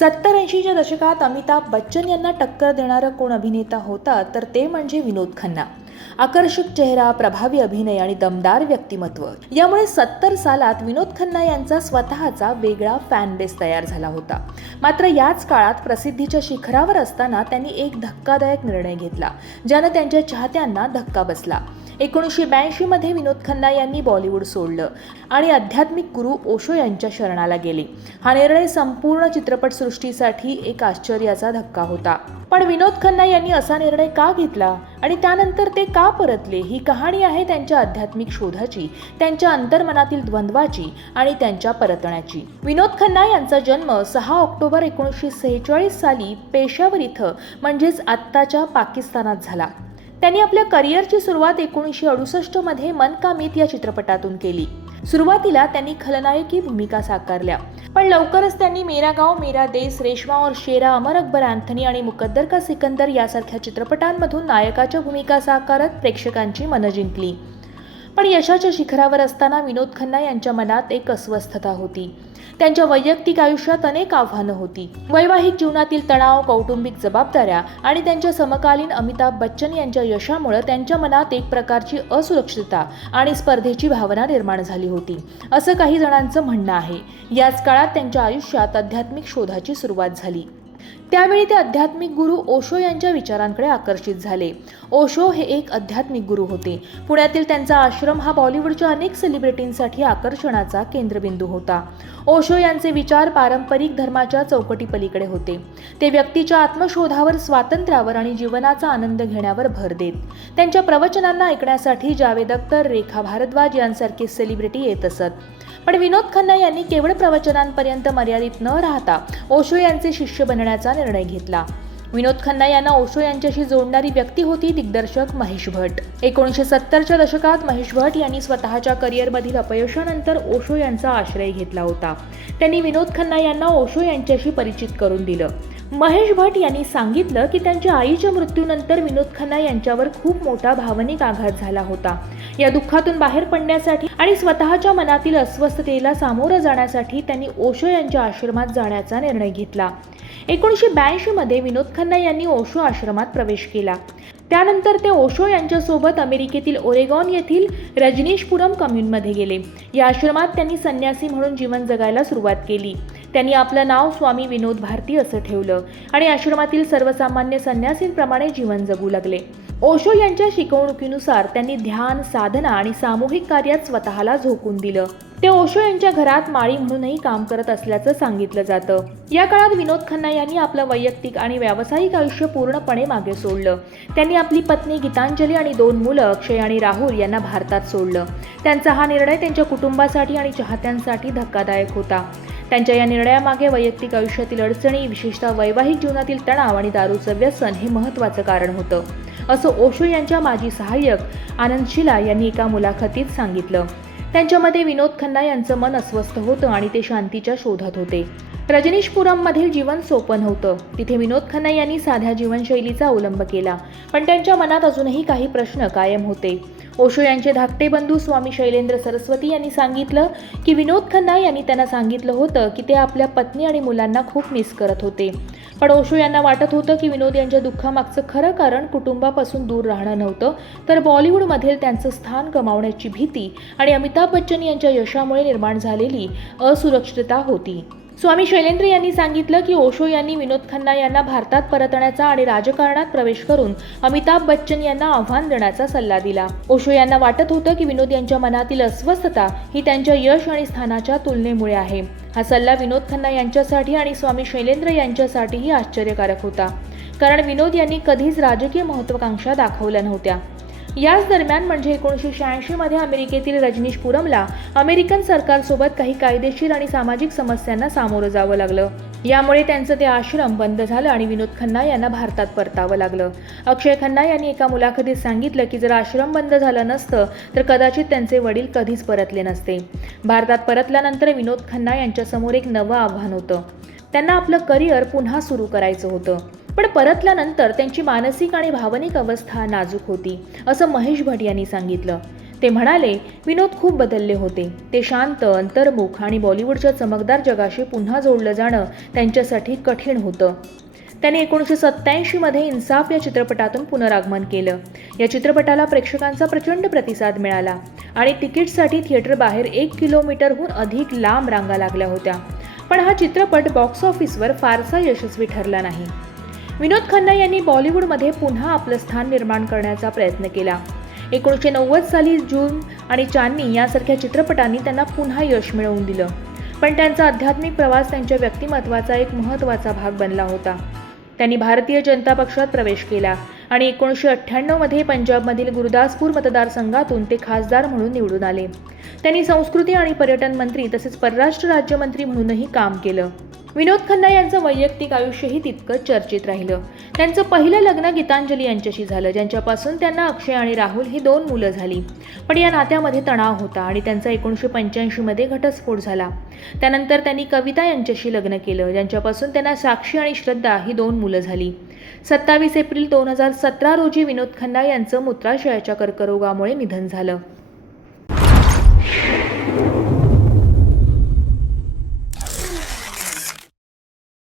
सत्तर ऐंशीच्या दशकात अमिताभ बच्चन यांना टक्कर देणारा कोण अभिनेता होता तर ते म्हणजे विनोद खन्ना. आकर्षक चेहरा प्रभावी अभिनय आणि दमदार व्यक्तिमत्व. यामुळे सत्तर सालात विनोद खन्ना यांचा स्वतःचा वेगळा फॅन बेस तयार झाला होता. मात्र याच काळात प्रसिद्धीच्या शिखरावर असताना त्यांनी एक धक्कादायक निर्णय घेतला ज्यानं त्यांच्या चाहत्यांना धक्का बसला. एकोणीसशे ब्याऐंशीमध्ये विनोद खन्ना यांनी बॉलिवूड सोडलं आणि आध्यात्मिक गुरु ओशो यांच्या शरणाला गेले. हा निर्णय संपूर्ण चित्रपटसृष्टीसाठी एक आश्चर्याचा धक्का होता. पण विनोद खन्ना यांनी असा निर्णय का घेतला? आणि त्यानंतर ते का परतले? ही कहाणी आहे त्यांच्या आध्यात्मिक शोधाची त्यांच्या अंतर्मनातील द्वंद्वाची आणि त्यांच्या परतण्याची. विनोद खन्ना यांचा जन्म सहा ऑक्टोबर एकोणीसशे सेहेचाळीस साली पेशावर इथं म्हणजेच आत्ताच्या पाकिस्तानात झाला. त्यांनी आपल्या करिअरची सुरुवात एकोणीसशे अडुसष्टमध्ये मन का मीत या चित्रपटातून केली. सुरुवातीला त्यांनी खलनायकी भूमिका साकारल्या. पण लवकरच त्यांनी मेरा गाव मेरा देश रेशमा और शेरा अमर अकबर अँथनी आणि मुकद्दर का सिकंदर यासारख्या चित्रपटांमधून नायकाच्या भूमिका साकारत प्रेक्षकांची मनं जिंकली. पण यशाच्या शिखरावर असताना विनोद खन्ना यांच्या मनात एक अस्वस्थता होती. त्यांच्या वैयक्तिक आयुष्यात अनेक आव्हानं होती. वैवाहिक जीवनातील तणाव कौटुंबिक जबाबदाऱ्या आणि त्यांच्या समकालीन अमिताभ बच्चन यांच्या यशामुळे त्यांच्या मनात एक प्रकारची असुरक्षितता आणि स्पर्धेची भावना निर्माण झाली होती. असं काही जणांचं म्हणणं आहे. याच काळात त्यांच्या आयुष्यात आध्यात्मिक शोधाची सुरुवात झाली. त्यावेळी ते आध्यात्मिक गुरु ओशो यांच्या विचारांकडे आकर्षित झाले. ओशो हे एक आध्यात्मिक गुरु होते. पुण्यातील त्यांचा आश्रम हा बॉलिवूडच्या अनेक सेलिब्रिटींसाठी आकर्षणाचा केंद्रबिंदू होता. ओशो यांचे विचार पारंपरिक धर्माच्या चौकटीपलीकडे होते. ते व्यक्तीच्या आत्मशोधावर स्वातंत्र्यावर आणि जीवनाचा आनंद घेण्यावर भर देत. त्यांच्या प्रवचनांना ऐकण्यासाठी जावेद अख्तर रेखा भारद्वाज यांसारखे सेलिब्रिटी येत असत. पण विनोद खन्ना यांनी केवळ प्रवचनांपर्यंत मर्यादित न राहता ओशो यांचे शिष्य बनण्याचा निर्णय घेतला. विनोद खन्ना यांना ओशो यांच्याशी जोडणारी व्यक्ती होती दिग्दर्शक महेश भट. एकोणीसशे सत्तरच्या दशकात महेश भट यांनी स्वतःच्या करिअरमधील अपयशानंतर ओशो यांचा आश्रय घेतला होता. त्यांनी विनोद खन्ना यांना ओशो यांच्याशी परिचित करून दिलं. महेश भट यांनी सांगितलं की त्यांच्या आईच्या मृत्यूनंतर विनोद खन्ना यांच्यावर खूप मोठा भावनिक आघात झाला होता. या दुःखातून बाहेर पडण्यासाठी आणि स्वतःच्या मनातील अस्वस्थतेला सामोरं जाण्यासाठी त्यांनी ओशो यांच्या आश्रमात जाण्याचा निर्णय घेतला. एकोणीसशे ब्याऐंशीमध्ये विनोद खन्ना यांनी ओशो आश्रमात प्रवेश केला. त्यानंतर ते ओशो यांच्यासोबत अमेरिकेतील ओरेगॉन येथील रजनीशपुरम कम्युनमध्ये गेले. या आश्रमात त्यांनी संन्यासी म्हणून जीवन जगायला सुरुवात केली. त्यांनी आपलं नाव स्वामी विनोद भारती असं ठेवलं आणि आश्रमातील सर्वसामान्य संन्यासींप्रमाणे जीवन जगू लागले. ओशो यांच्या शिकवणुकीनुसार त्यांनी ध्यान साधना आणि सामूहिक कार्यात स्वतःला झोकून दिलं. ते ओशो यांच्या घरात माळी म्हणूनही काम करत असल्याचं सांगितलं जातं. या काळात विनोद खन्ना यांनी आपलं वैयक्तिक आणि व्यावसायिक आयुष्य पूर्णपणे मागे सोडलं. त्यांनी आपली पत्नी गीतांजली आणि दोन मुलं अक्षय आणि राहुल यांना भारतात सोडलं. त्यांचा हा निर्णय त्यांच्या कुटुंबासाठी आणि चाहत्यांसाठी धक्कादायक होता. त्यांच्या या निर्णयामागे वैयक्तिक आयुष्यातील अडचणी विशेषतः वैवाहिक जीवनातील तणाव आणि दारूचं व्यसन हे महत्त्वाचं कारण होतं असं ओशो यांच्या माजी सहाय्यक आनंद शिला यांनी एका मुलाखतीत सांगितलं. त्यांच्यामध्ये विनोद खन्ना यांचं मन अस्वस्थ होतं आणि ते शांतीच्या शोधात होते. रजनीशपुरममधील जीवन सोपं नव्हतं. तिथे विनोद खन्ना यांनी साध्या जीवनशैलीचा अवलंब केला. पण त्यांच्या मनात अजूनही काही प्रश्न कायम होते. ओशो यांचे धाकटे बंधू स्वामी शैलेंद्र सरस्वती यांनी सांगितलं की विनोद खन्ना यांनी त्यांना सांगितलं होतं की ते आपल्या पत्नी आणि मुलांना खूप मिस करत होते. पण ओशो यांना वाटत होतं की विनोद यांच्या दुःखामागचं खरं कारण कुटुंबापासून दूर राहणं नव्हतं. तर बॉलिवूडमधील त्यांचं स्थान गमावण्याची भीती आणि अमिताभ बच्चन यांच्या यशामुळे निर्माण झालेली असुरक्षितता होती. स्वामी शैलेंद्र यांनी सांगितलं की ओशो यांनी विनोद खन्ना यांना भारतात परतण्याचा आणि राजकारणात प्रवेश करून अमिताभ बच्चन यांना आव्हान देण्याचा सल्ला दिला. ओशो यांना वाटत होतं की विनोद यांच्या मनातील अस्वस्थता ही त्यांच्या यश आणि स्थानाच्या तुलनेमुळे आहे. हा सल्ला विनोद खन्ना यांच्यासाठी आणि स्वामी शैलेंद्र यांच्यासाठीही आश्चर्यकारक होता. कारण विनोद यांनी कधीच राजकीय महत्वाकांक्षा दाखवल्या नव्हत्या. याच दरम्यान म्हणजे एकोणीसशे शहाऐंशीमध्ये अमेरिकेतील रजनीशपुरमला अमेरिकन सरकारसोबत काही कायदेशीर आणि सामाजिक समस्यांना सामोरं जावं लागलं. यामुळे त्यांचं ते आश्रम बंद झालं आणि विनोद खन्ना यांना भारतात परतावं लागलं. अक्षय खन्ना यांनी एका मुलाखतीत सांगितलं की जर आश्रम बंद झालं नसतं तर कदाचित त्यांचे वडील कधीच परतले नसते. भारतात परतल्यानंतर विनोद खन्ना यांच्यासमोर एक नवं आव्हान होतं. त्यांना आपलं करिअर पुन्हा सुरू करायचं होतं. पण परतल्यानंतर त्यांची मानसिक आणि भावनिक अवस्था नाजूक होती असं महेश भट यांनी सांगितलं. ते म्हणाले विनोद खूप बदलले होते. ते शांत अंतर्मुख आणि बॉलिवूडच्या चमकदार जगाशी पुन्हा जोडलं जाणं त्यांच्यासाठी कठीण होतं. त्याने एकोणीसशे सत्त्याऐंशीमध्ये इन्साफ या चित्रपटातून पुनरागमन केलं. या चित्रपटाला प्रेक्षकांचा प्रचंड प्रतिसाद मिळाला आणि तिकीटसाठी थिएटर बाहेर एक किलोमीटरहून अधिक लांब रांगा लागल्या होत्या. पण हा चित्रपट बॉक्स ऑफिसवर फारसा यशस्वी ठरला नाही. विनोद खन्ना यांनी बॉलिवूडमध्ये पुन्हा आपलं स्थान निर्माण करण्याचा प्रयत्न केला. एकोणीसशे नव्वद साली जून आणि चांदनी यासारख्या चित्रपटांनी त्यांना पुन्हा यश मिळवून दिलं. पण त्यांचा आध्यात्मिक प्रवास त्यांच्या व्यक्तिमत्वाचा एक महत्त्वाचा भाग बनला होता. त्यांनी भारतीय जनता पक्षात प्रवेश केला आणि एकोणीसशे अठ्ठ्याण्णवमध्ये पंजाबमधील गुरुदासपूर मतदारसंघातून ते खासदार म्हणून निवडून आले. त्यांनी संस्कृती आणि पर्यटन मंत्री तसेच परराष्ट्र राज्यमंत्री म्हणूनही काम केलं. विनोद खन्ना यांचं वैयक्तिक आयुष्यही तितकंच चर्चेत राहिलं. त्यांचं पहिलं लग्न गीतांजली यांच्याशी झालं ज्यांच्यापासून त्यांना अक्षय आणि राहुल ही दोन मुलं झाली. पण या नात्यामध्ये तणाव होता आणि त्यांचा एकोणीसशे पंच्याऐंशीमध्ये घटस्फोट झाला. त्यानंतर त्यांनी कविता यांच्याशी लग्न केलं ज्यांच्यापासून त्यांना साक्षी आणि श्रद्धा ही दोन मुलं झाली. सत्तावीस एप्रिल दोन हजार सतरा रोजी विनोद खन्ना यांचं मूत्राशयाच्या कर्करोगामुळे निधन झालं.